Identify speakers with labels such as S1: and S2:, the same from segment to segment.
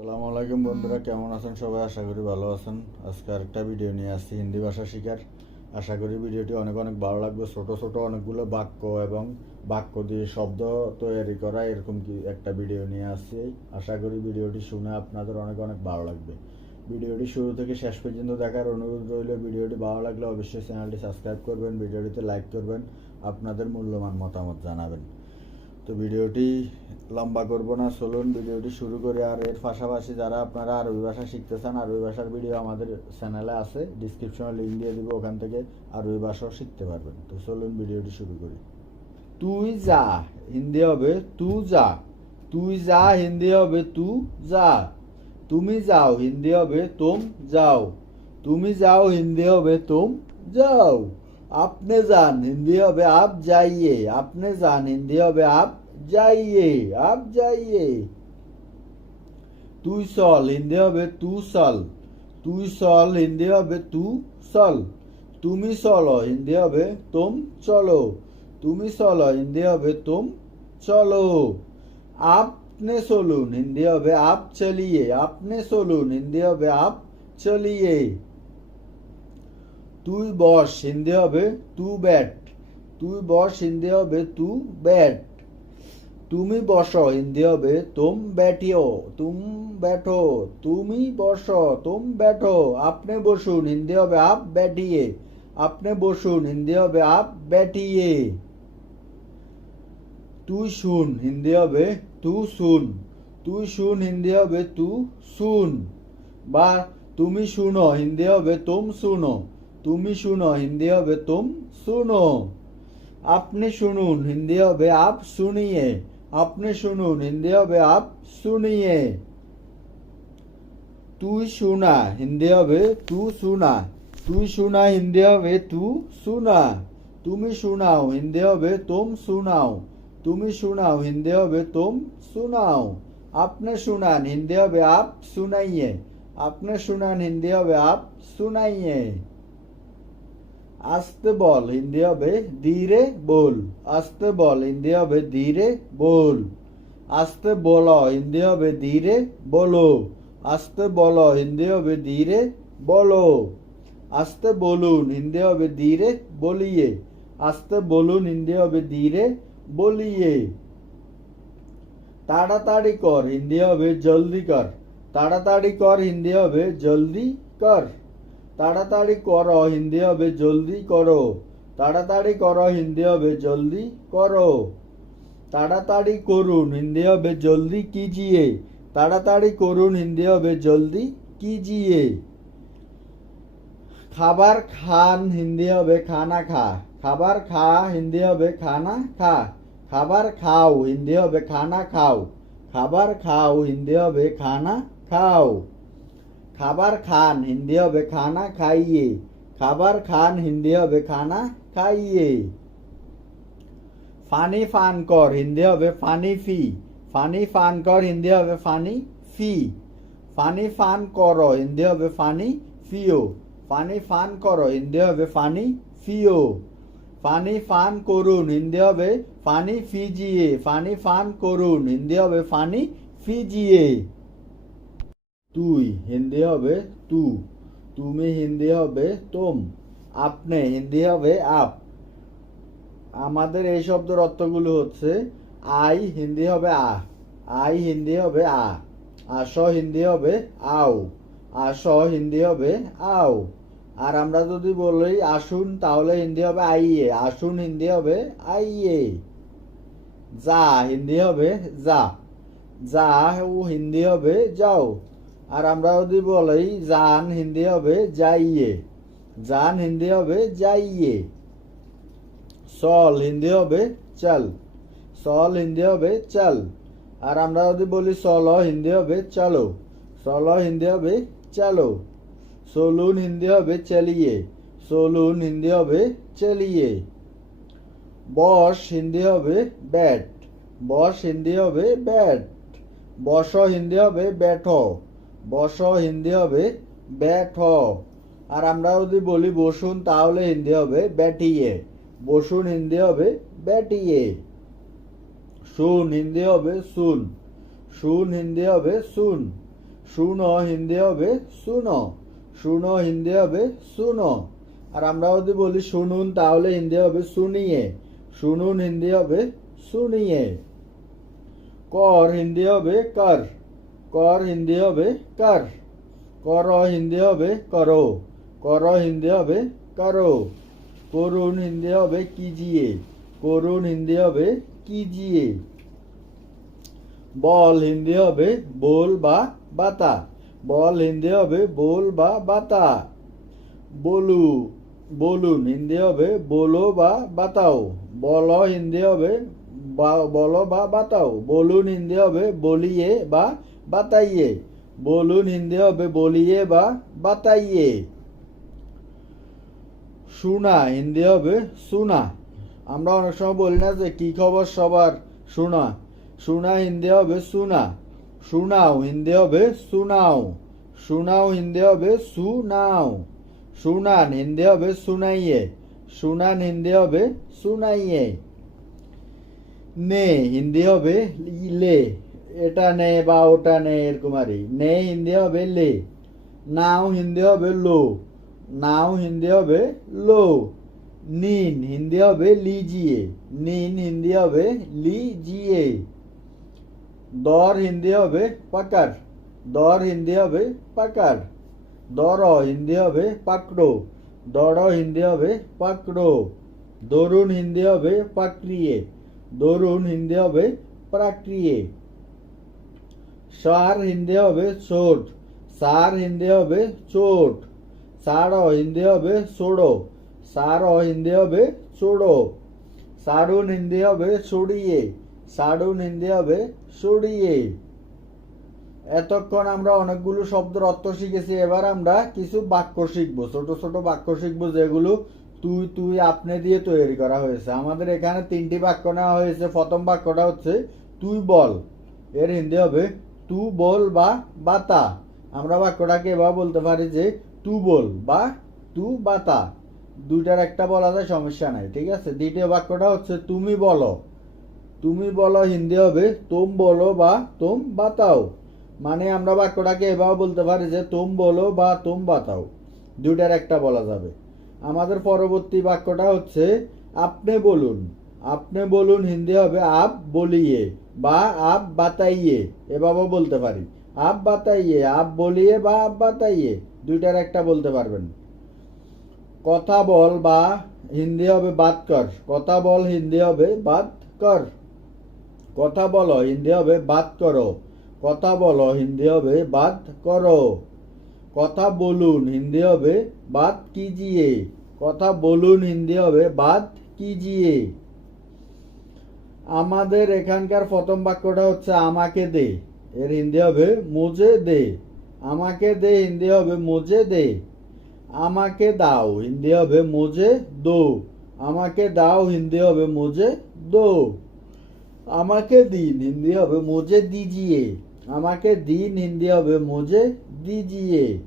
S1: সালামু আলাইকুম বন্ধুরা, কেমন আছেন সবাই? আশা করি ভালো আছেন। আজকে আরেকটা ভিডিও নিয়ে আসছি, হিন্দি ভাষা শিখার। আশা করি ভিডিওটি অনেক অনেক ভালো লাগবে। ছোট ছোট অনেকগুলো বাক্য এবং বাক্য দিয়ে শব্দ তৈরি করা, এরকম কি একটা ভিডিও নিয়ে আসছি। আশা করি ভিডিওটি শুনে আপনাদের অনেক অনেক ভালো লাগবে। ভিডিওটি শুরু থেকে শেষ পর্যন্ত দেখার অনুরোধ রইল ভিডিওটি ভালো লাগলে অবশ্যই চ্যানেলটি সাবস্ক্রাইব করবেন ভিডিওটিতে লাইক করবেন, আপনাদের মূল্যবান মতামত জানাবেন। তো ভিডিওটি লম্বা করব না, চলুন ভিডিওটি শুরু করে। আর এর পাশাপাশি যারা আপনারা আরবি ভাষা শিখতে চান, আরবি ভাষার ভিডিও আমাদের চ্যানেলে আছে। ডিসক্রিপশনে লিঙ্ক দিয়ে দিব, ওখান থেকে আরবি ভাষাও শিখতে পারবেন। তো চলুন ভিডিওটি শুরু করি। তুই যা, হিন্দি হবে তু যা। তুই যা, হিন্দি হবে তু যা। তুমি যাও, হিন্দি হবে তুম যাও। তুমি যাও, হিন্দি হবে তুম যাও। আপনি যান হিন্দি হবে আপ যাইয়ে আপনি যান হিন্দি হবে আপ যাইয়ে আপ যাইয়ে তুই চল হিন্দি হবে তু চল তুই চল হিন্দি হবে তু চল তুমি চলো হিন্দি হবে তুম চলো তুমি চলো হিন্দি হবে তুম চলো আপনি চলুন হিন্দি হবে আপ চলিয়ে আপনি চলুন হিন্দি হবে আপ চলিয়ে তুই বস হিন্দি হবে তু ব্যাট। তুই বস হিন্দি হবে তু ব্যাট। তুমি বসো হিন্দি হবে তুম ব্যাটিও। তুম ব্যাঠো তুমি বসো, তুম ব্যাঠো আপনি বসুন হিন্দি হবে আপ ব্যাটিয়ে। আপনি বসুন হিন্দি হবে আপ ব্যাটিয়ে। তুই শুন হিন্দি হবে তু শুন। তুই শুন হিন্দি হবে তু শুন। বা তুমি শুনো হিন্দি হবে তুম শুনো। তুমি শুনো, হিন্দি হবে তুম শুনো। আপনি শুনুন, হিন্দি হবে আপ শুনিয়ে। আপনি শুনুন, হিন্দি হবে আপ শুনিয়ে। তুই শোনা, হিন্দি হবে তু শোনা। তুই শোনা, হিন্দি হবে তু শোনা। তুমি শোনাও, হিন্দি হবে তুম শোনাও। তুমি শোনাও, হিন্দি হবে তুম শোনাও। আপনি শুনান, হিন্দি হবে আপ শুনাইয়ে। আপনি শুনান, হিন্দি হবে আপ শুনাইয়ে। আস্তে বল হিন্দি হবে ধীরে বল। আস্তে বল হিন্দি হবে ধীরে বল। আস্তে বলো হিন্দি হবে ধীরে বলো। আস্তে বলো হিন্দি হবে ধীরে বলো। আস্তে বলুন হিন্দি হবে ধীরে বলিয়ে। আস্তে বলুন হিন্দি হবে ধীরে বলিয়ে। তাড়াতাড়ি কর হিন্দি হবে জলদি কর। তাড়াতাড়ি কর হিন্দি হবে জলদি কর। তাড়াতাড়ি করো, হিন্দি হবে, জলদি করো। তাড়াতাড়ি করো, হিন্দি হবে, জলদি করো। তাড়াতাড়ি করুন, হিন্দি হবে, জলদি কিজিয়ে। তাড়াতাড়ি করুন, হিন্দি হবে, জলদি কিজিয়ে। খাবার খান, হিন্দি হবে, খানা খা। খাবার খা, হিন্দি হবে, খানা খা। খাবার খাও, হিন্দি হবে, খানা খাও। খাবার খাও, হিন্দি হবে, খানা খাও। খাবার খান হিন্দি হবে খানা খাইয়ে। খাবার খান হিন্দি হবে খানা খাইয়ে। ফানি ফান কর হিন্দি হবে ফানি ফি। ফানি ফান কর হিন্দি হবে ফানি ফি। ফানি ফান করো হিন্দি হবে ফানি ফিও। ফানি ফান করো হিন্দি হবে ফানি ফিও। ফানি ফান করুন হিন্দি হবে ফানি ফিজিয়ে। ফানি ফান করুন হিন্দি হবে ফানি ফিজিয়ে। তুই হিন্দি হবে তু তুমি হিন্দি হবে তোম আপনি হিন্দি হবে আপ আমাদের এই শব্দের অর্থগুলো হচ্ছে আই হিন্দি হবে আ আই হিন্দি হবে আ আস হিন্দি হবে আও আস হিন্দি হবে আও আর আমরা যদি বলি আসুন তাহলে হিন্দি হবে আইয়ে আসুন হিন্দি হবে আইয়ে যা হিন্দি হবে যা যা ও হিন্দি হবে যাও আর আমরা যদি বলি জান হিন্দি হবে যাইয়ে জান হিন্দি হবে যাইয়ে চল হিন্দি হবে চল চল হিন্দি হবে চল আর আমরা যদি বলি চলো হিন্দি হবে চলো চলো হিন্দি হবে চলো চলুন হিন্দি হবে চলিয়ে চলুন হিন্দি হবে চলিয়ে বস হিন্দি হবে ব্যাট বস হিন্দি হবে ব্যাট বস হিন্দি হবে ব্যাঠো বস হিন্দি হবে ব্যাঠ আর আমরা যদি বলি বসুন তাহলে হিন্দি হবে ব্যাটিয়ে বসুন হিন্দি হবে ব্যাটিয়ে শুন হিন্দি হবে শুন শুন হিন্দি হবে শুন শুনো হিন্দি হবে শুনো শুনো হিন্দি হবে শুনো আর আমরা যদি বলি শুনুন তাহলে হিন্দি হবে শুনিয়ে শুনুন হিন্দি হবে শুনিয়ে কর হিন্দি হবে কর কর হিন্দি হবে কর কর হিন্দি হবে করো কর হিন্দি হবে করো করুন হিন্দি হবে কিজিয়ে করুন হিন্দি হবে কিজিয়ে বল হিন্দি হবে বল বা বাতা বল হিন্দি হবে বল বা বাতা বলু বলুন হিন্দি হবে বলো বা বাতাও বল হিন্দি হবে বলো বা বাতাও বলুন হিন্দি হবে বলিয়ে বা বাতাইয়ে, বলুন হিন্দি হবে বলিয়ে বা বাতাইয়ে। শোনা, হিন্দি হবে শোনা। আমরা অনেক সময় বলি না যে কি খবর সবার? শোনা। শোনা, হিন্দি হবে শোনা। শোনাও, হিন্দি হবে শোনাও। শোনাও, হিন্দি হবে শুনাও। শুনান, হিন্দি হবে শুনাইয়ে। শুনান, হিন্দি হবে শুনাইয়ে। নে, হিন্দি হবে লে এটা নে বা ওটা নে এরকম আর। নে হিন্দি হবে লে নাও হিন্দি হবে লো নাও হিন্দি হবে লো নিন হিন্দি হবে লিজিয়ে নিন হিন্দি হবে লিজিয়ে দর হিন্দি হবে পাকার দর হিন্দি হবে পাকার দর হিন্দি হবে পাকড়ো দড় হিন্দি হবে পাকড়ো দরুন হিন্দি হবে পাকড়িয়ে দরুন হিন্দি হবে প্রাক্রিয়ে সার হিন্দি হবে ছোট সার হিন্দি হবে চোট সাড় হিন্দি হবে সোড়ো সার হিন্দি হবে চোড়ো সাড়ুন হিন্দি হবে সড়িয়ে সাড়ুন হিন্দি হবে সড়িয়ে এতক্ষণ আমরা অনেকগুলো শব্দের অর্থ শিখেছি, এবার আমরা কিছু বাক্য শিখব। ছোট ছোট বাক্য শিখব যেগুলো তুই তুই, আপনি দিয়ে তৈরি করা হয়েছে। আমাদের এখানে তিনটি বাক্য নেওয়া হয়েছে। প্রথম বাক্যটা হচ্ছে তুই বল। এর হিন্দি হবে তু বল বা বাতা আমরা বাক্যটাকে এবার বলতে পারি যে, তু বল বা তু বাতা দুইটার একটা বলা যায়, সমস্যা নাই, ঠিক আছে? দ্বিতীয় বাক্যটা হচ্ছে, তুমি বলো। তুমি বলো হিন্দি হবে, তোম বলো বা তোম বাতাও মানে আমরা বাক্যটাকে এভাবে বলতে পারি যে, তোম বলো বা তোম বাতাও দুইটার একটা বলা যাবে। আমাদের পরবর্তী বাক্যটা হচ্ছে, আপনি বলুন। আপনি বলুন হিন্দি হবে, আপ বলিয়ে। বা আপ বাতাইয়ে, এভাবে বলতে পারি। আপ বাতাইয়ে আপ বলিয়ে বা আপ বাতাইয়ে, দুইটার একটা বলতে পারবেন। কথা বল বা হিন্দি হবে বাত কর। কথা বল, হিন্দি হবে বাত কর। কথা বলো, হিন্দি হবে বাত করো। কথা বলো, হিন্দি হবে বাত করো। কথা বলুন, হিন্দি হবে বাত কিজিয়ে। কথা বলুন, হিন্দি হবে বাত কিজিয়ে। আমাদের এখানকার প্রথম বাক্যটা হচ্ছে আমাকে দে। এর হিন্দি হবে মুজে দে। আমাকে দে, হিন্দি হবে মুজে দে। আমাকে দাও, হিন্দি হবে মুজে দো। আমাকে দাও, হিন্দি হবে মুজে দো। আমাকে দিন, হিন্দি হবে মুজে দিজিয়ে। আমাকে দিন, হিন্দি হবে মুজে দিজিয়ে।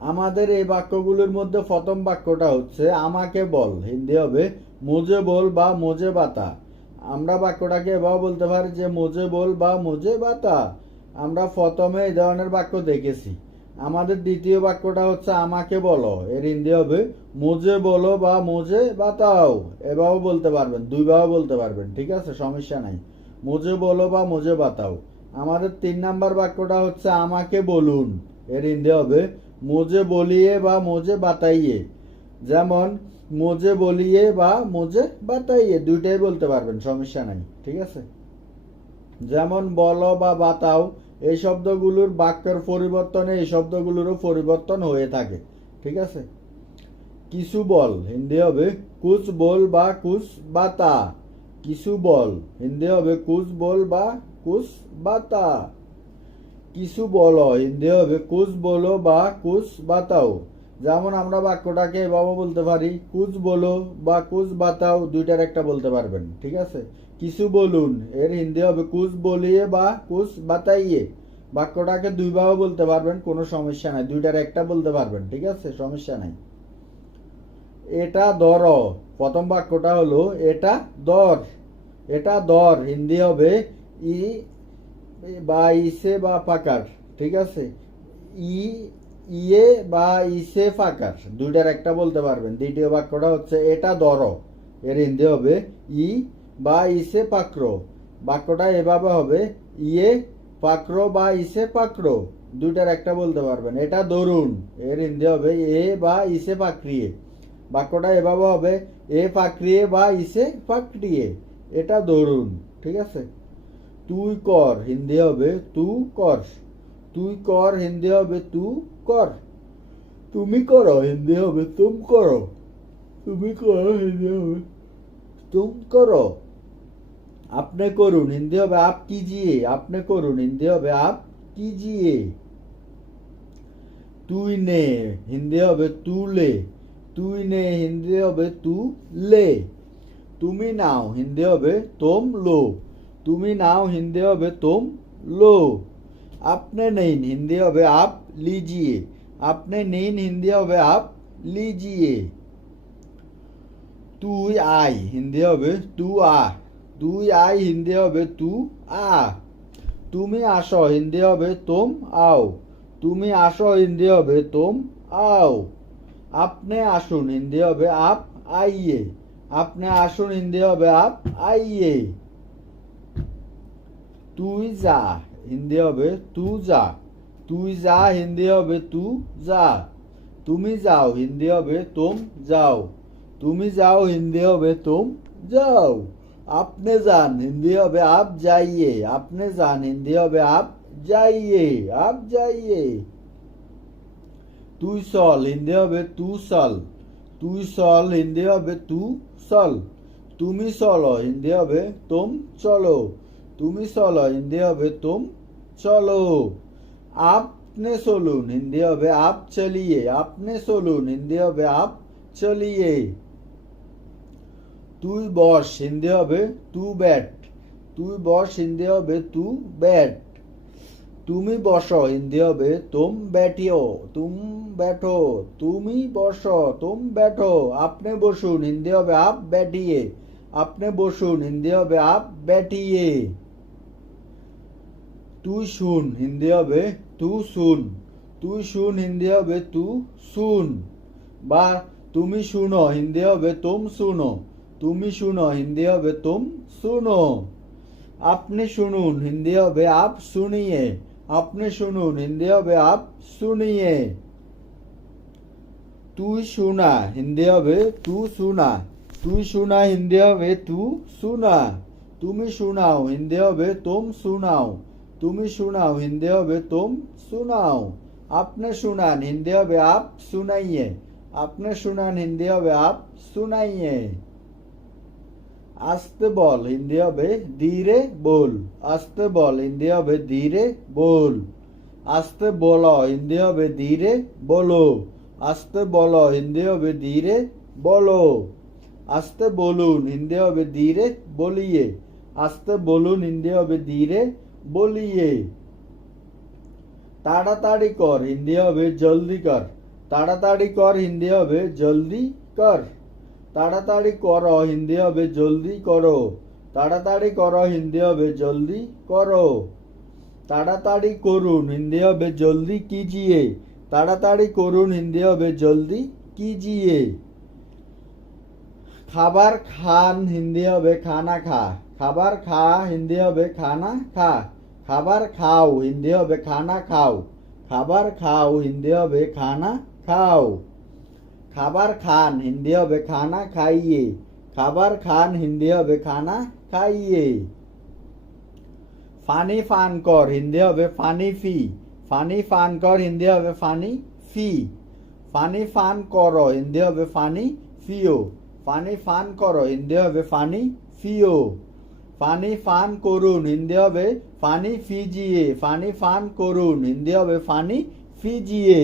S1: আমাদের এই বাক্যগুলোর মধ্যে প্রথম বাক্যটা হচ্ছে আমাকে বল, হিন্দি হবে মুজে বল বা মোজে বাতা। আমরা বাক্যটাকে এভাবে বলতে পারি যে মোজে বল বা মোজে বাতা। আমরা প্রথমে এই ধরনের বাক্য দেখেছি। আমাদের দ্বিতীয় বাক্যটা হচ্ছে আমাকে বলো। এর হিন্দি হবে মোজে বলো বা মোজে বাতাও। এভাবে বলতে পারবেন, দুইভাবে বলতে পারবেন, ঠিক আছে? সমস্যা নাই। মোজে বলো বা মোজে বাতাও। আমাদের তিন নাম্বার বাক্যটা হচ্ছে আমাকে বলুন। এর হিন্দি হবে মোজে বলিয়ে বা মোজে বাতাইয়ে। যেমন মোজে বলিয়ে বা মোজে বাতাইয়ে দুইটাই বলতে পারবেন, সমস্যা নাই, ঠিক আছে? যেমন বলো বা বাতাও, এই শব্দগুলোর বাক্যের পরিবর্তনে এই শব্দগুলোরও পরিবর্তন হয়ে থাকে, ঠিক আছে? কিছু বল, হিন্দি হবে কুচ বল বা কুচ বাতা। কিছু বল, হিন্দি হবে কুচ বল বা কুছ বাতা। কিছু বলো, হিন্দি হবে কুচ বলো বা কুছ বাতাও। যেমন আমরা বাক্যটাকে এভাবে বলতে পারি কুচ বলো বা কুচ বাতাও দুইটার একটা বলতে পারবেন, ঠিক আছে? কিছু বলুন এর হিন্দি হবে কুচ বলিয়ে বা কুচ বাতাইয়ে বাক্যটাকে দুইভাবে বলতে পারবেন, কোনো সমস্যা নাই, দুইটার একটা বলতে পারবেন, ঠিক আছে? সমস্যা নাই। এটা দর, প্রথম বাক্যটা হলো, এটা দর এটা দর হিন্দি হবে, ই, বা ইসে বা পাকার ঠিক আছে? ই ইয়ে বা ইসে ফাকার, দুইটার একটা বলতে পারবেন। দ্বিতীয় বাক্যটা হচ্ছে, এটা ধরো। এর হিন্দি হবে, ই বা ইসে পাকড়ো। বাক্যটা এভাবে হবে ইয়ে পাকড়ো বা ইসে পাকড়ো। দুইটার একটা বলতে পারবেন, এটা ধরুন। এর হিন্দি হবে, এ বা ইসে পাকড়িয়ে। বাক্যটা এভাবে হবে, এ পাকড়িয়ে বা ইসে পাকড়িয়ে। এটা ধরুন, ঠিক আছে? তুই কর। হিন্দি হবে, তু কর। তুই কর। হিন্দি হবে, তু কর। তুমি করো, হিন্দি হবে তুম করো। তুমি করো, হিন্দি হবে তুম করো। আপনি করুন, হিন্দি হবে আপ কিজিয়ে। আপনি করুন, হিন্দি হবে আপ কিজিয়ে। তুই নে, হিন্দি হবে তু লে। তুই নে, হিন্দি হবে তু লে। তুমি নাও, হিন্দি হবে তোম লো। তুমি নাও, হিন্দি হবে তোম লো। আপনি নেই হিন্দি হবে আপ লিজিয়ে। আপনি নিন হিন্দি হবে আপ লিজিয়ে। তুই আই, হিন্দি হবে তু আ। তুই আই, হিন্দি হবে তু আ। তুমি আসো, হিন্দি হবে তোম আও। তুমি আসো, হিন্দি হবে তোম আও। আপনি আসুন, হিন্দি হবে আপ আইয়ে। আপনি আসুন, হিন্দি হবে আপ আইয়ে। তুই যা। হিন্দি হবে তু যা। তুই যা, হিন্দি হবে তু যা। তুমি যাও, হিন্দি হবে তোম যাও। তুমি যাও, হিন্দি হবে তোম যাও। আপনি যান, হিন্দি হবে আপ যাইয়ে। আপনি যান, হিন্দি হবে আপ যাইয়ে। আপ যাইয়ে। তুই চল হিন্দি হবে তু চল তুই চল হিন্দি হবে তু চল তুমি চলো হিন্দি হবে তোম চলো। তুমি চলো, হিন্দি হবে তুম চলো। আপনি চলুন, হিন্দি হবে আপ চলিয়ে। আপনি চলুন, হিন্দি হবে আপ চলিয়ে। তুই বস, হিন্দি হবে তু ব্যাট। তুই বস, হিন্দি হবে তু ব্যাট। তুমি বসো, হিন্দি হবে তুম ব্যাটিও। তুম ব্যাঠো তুমি বসো, তুম ব্যাঠো আপনি বসুন, হিন্দি হবে আপ ব্যাটিয়ে। আপনি বসুন, হিন্দি হবে আপ ব্যাটিয়ে। তুই শুন হিন্দি হবে তু শুন তুই শুন হিন্দি হবে তু শুন বা তুমি শুনো হিন্দি হবে তুম শুনো তুমি শুনো হিন্দি হবে তুম শুনো আপনি শুনুন হিন্দি হবে আপ শুনিয়ে আপনি শুনুন হিন্দি হবে আপ শুনিয়ে তুই শোনা হিন্দি হবে তু শোনা তুই শোনা হিন্দি হবে তু শোনা তুমি শোনাও হিন্দি হবে তুম শোনাও তুমি শোনাও, হিন্দি হবে তুম শোনাও। আপনি শুনান, হিন্দি হবে আপ শুনাইয়ে। আপনি শুনান, হিন্দি হবে আপ শুনাইয়ে। আস্তে বল, হিন্দি হবে ধীরে বল। আস্তে বল, হিন্দি হবে ধীরে বল। আস্তে বলো, হিন্দি হবে ধীরে বলো। আস্তে বলো, হিন্দি হবে ধীরে বলো। আস্তে বলুন, হিন্দি হবে ধীরে বলিয়ে। আস্তে বলুন, হিন্দি হবে ধীরে বলিয়ে। তাড়াতাড়ি কর, হিন্দি হবে জলদি কর। তাড়াতাড়ি কর, হিন্দি হবে জলদি কর। তাড়াতাড়ি করো, হিন্দি হবে জলদি করো। তাড়াতাড়ি করো, হিন্দি হবে জলদি করো। তাড়াতাড়ি করুন, হিন্দি হবে জলদি কিজিয়ে। তাড়াতাড়ি করুন, হিন্দি হবে জলদি কিজিয়ে। খাবার খান, হিন্দি হবে খানা খা। খাবার খা, হিন্দি হবে খানা খা। খাবার খাও, হিন্দি হবে খানা খাও। খাবার খাও, হিন্দি হবে খানা খাও। খাবার খান, হিন্দি হবে খানা খাইয়ে। খাবার খান, হিন্দি হবে খানা খাইয়ে। ফানি ফান কর, হিন্দি হবে ফানি ফি। ফানি ফান কর, হিন্দি হবে ফানি ফি। ফানি ফান করো, হিন্দি হবে ফানি ফিও। ফানি ফান করো, হিন্দি হবে ফানি ফিও। ফানি ফান করুন হিন্দি হবে ফানি ফিজিয়ে ফানি ফান করুন হিন্দি হবে ফানি ফিজিয়ে।